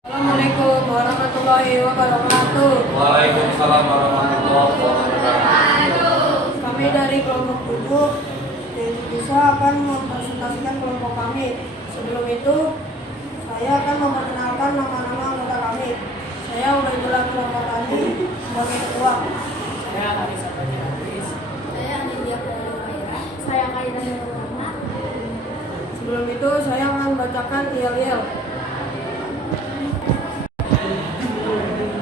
Assalamualaikum warahmatullahi wabarakatuh. Waalaikumsalam warahmatullahi wabarakatuh. Kami dari kelompok 7 bisa akan mempresentasikan kelompok kami. Sebelum itu, saya akan memperkenalkan nama-nama anggota kami. Saya Ubaidullah kelompok kami sebagai ketua. Saya Arisa Fadil. Saya Anidia Peraira. Saya Kaida Nurulana. Sebelum itu, saya akan membacakan yel-yel.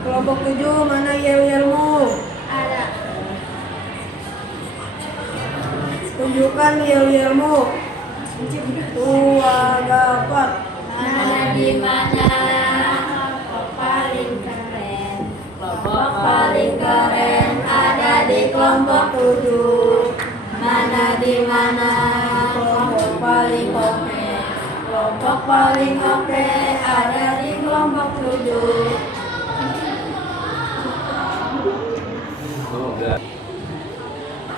Kelompok 7, mana yel-yelmu? Ada. Tunjukkan yel-yelmu. Tua dapat. Mana di mana? Kelompok paling keren. Kelompok paling keren ada di kelompok 7. Mana di mana? Kelompok paling oke. Kelompok paling oke ada di kelompok 7.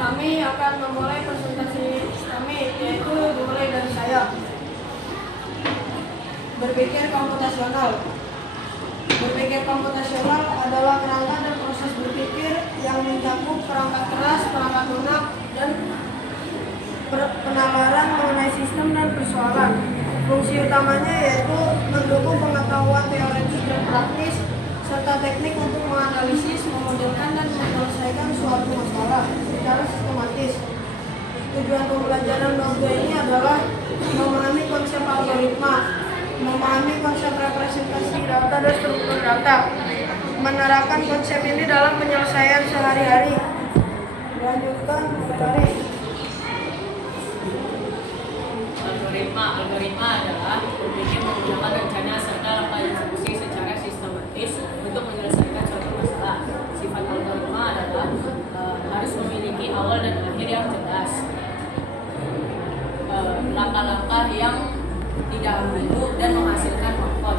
Kami akan memulai presentasi kami, yaitu dimulai dari saya. Berpikir komputasional. Berpikir komputasional adalah kerangka dan proses berpikir yang mencakup perangkat keras, perangkat lunak, dan penalaran mengenai sistem dan persoalan. Fungsi utamanya yaitu mendukung pengetahuan teoretik dan praktis, serta teknik untuk menganalisis, memodelkan, dan menyelesaikan suatu masalah secara sistematis. Tujuan pembelajaran bab 2 ini adalah memahami konsep algoritma, memahami konsep representasi data dan struktur data, menerapkan konsep ini dalam penyelesaian sehari-hari. Lanjutkan, Tarik. Algoritma adalah berpikir menggunakan rencana serta langkah eksekusi secara sistematis untuk menyelesaikan suatu masalah. Sifat algoritma adalah harus memiliki awal dan akhir yang jelas. Langkah-langkah yang tidak ambigu dan menghasilkan output.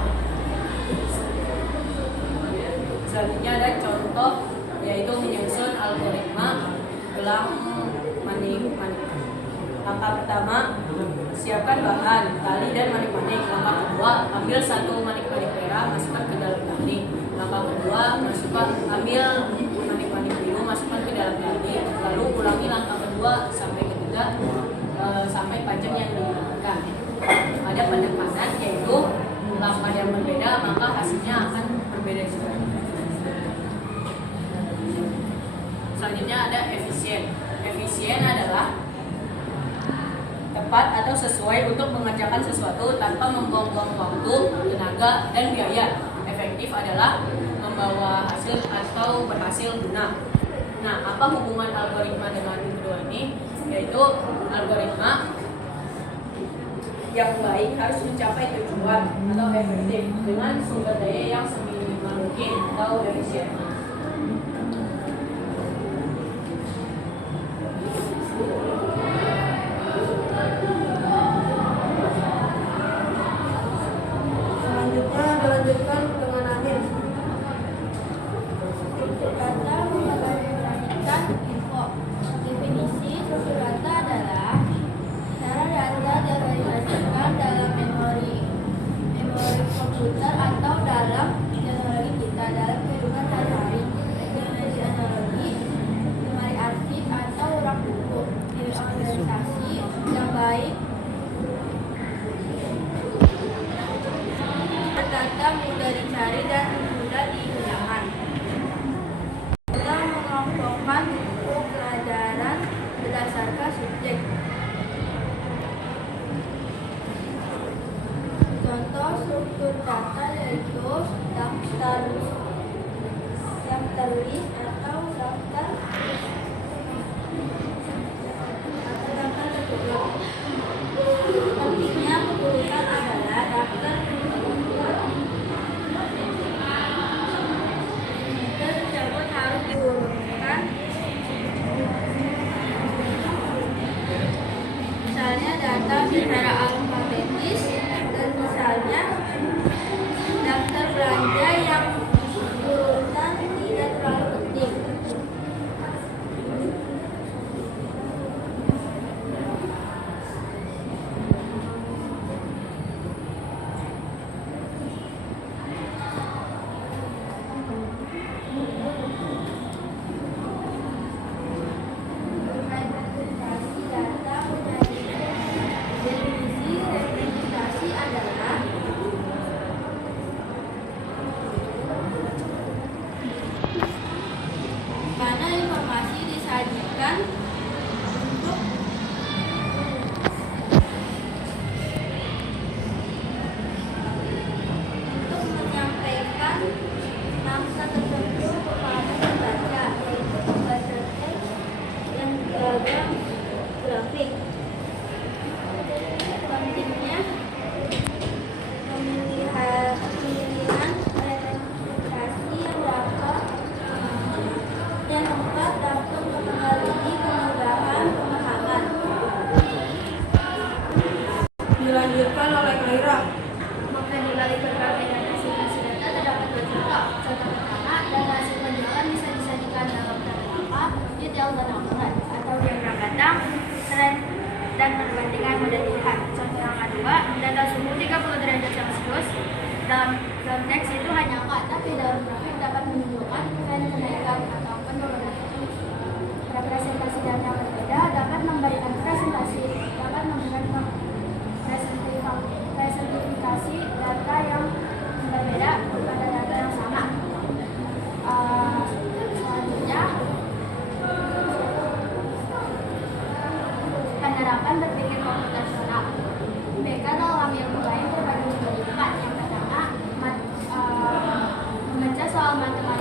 Selanjutnya ada contoh, yaitu menyusun algoritma gelang manik-manik. Langkah pertama, siapkan bahan, tali dan manik-manik. Langkah kedua, ambil satu manik-manik merah, masukkan ke dalam tali. Langkah kedua, ambil manik-manik biru, masukkan ke dalam tali. Lalu ulangi langkah kedua sampai ketiga, sampai panjang yang diinginkan. Ada penekanan, yaitu langkah yang berbeda, maka hasilnya akan berbeda juga. Selanjutnya ada efisien. Efisien adalah tepat atau sesuai untuk mengerjakan sesuatu tanpa membuang-buang waktu, tenaga, dan biaya. Efektif adalah membawa hasil atau berhasil guna. Nah, apa hubungan algoritma dengan kedua ini? Yaitu algoritma yang baik harus mencapai tujuan atau efektif dengan sumber daya yang seminimal mungkin atau efisien. Selanjutnya dilanjutkan dengan Amin. Struktur data memperhatikan info. Definisi struktur data adalah cara data diorganisasikan dalam memori komputer atau dalam teknologi kita dalam kehidupan sehari-hari. Teknologi analogi, lemari arsip atau rak buku. Organisasi yang baik data mudah dicari dan mudah digunakan. Dalam mengelompokkan buku pelajaran berdasarkan subjek. Contoh struktur data yaitu daftar list atau daftar tertutup. Pentingnya pengurusan adalah daftar tersebut harus diurutkan. Misalnya data secara alfabetis dan misalnya daftar belanja yang urutan tidak terlalu penting. mudah dilihat. Contoh yang kedua, data suhu 30 derajat Celcius. Dalam teks itu hanya angka, tapi dalam grafik dapat menunjukkan tren kenaikan atau penurunan. Representasi data yang berbeda dapat memberikan presentifikasi data yang berbeda pada data yang sama. Selanjutnya, penerapan berpikir komputasional. BK dalam ilmu lain terbagi menjadi 4. Yang pertama, membaca soal matematika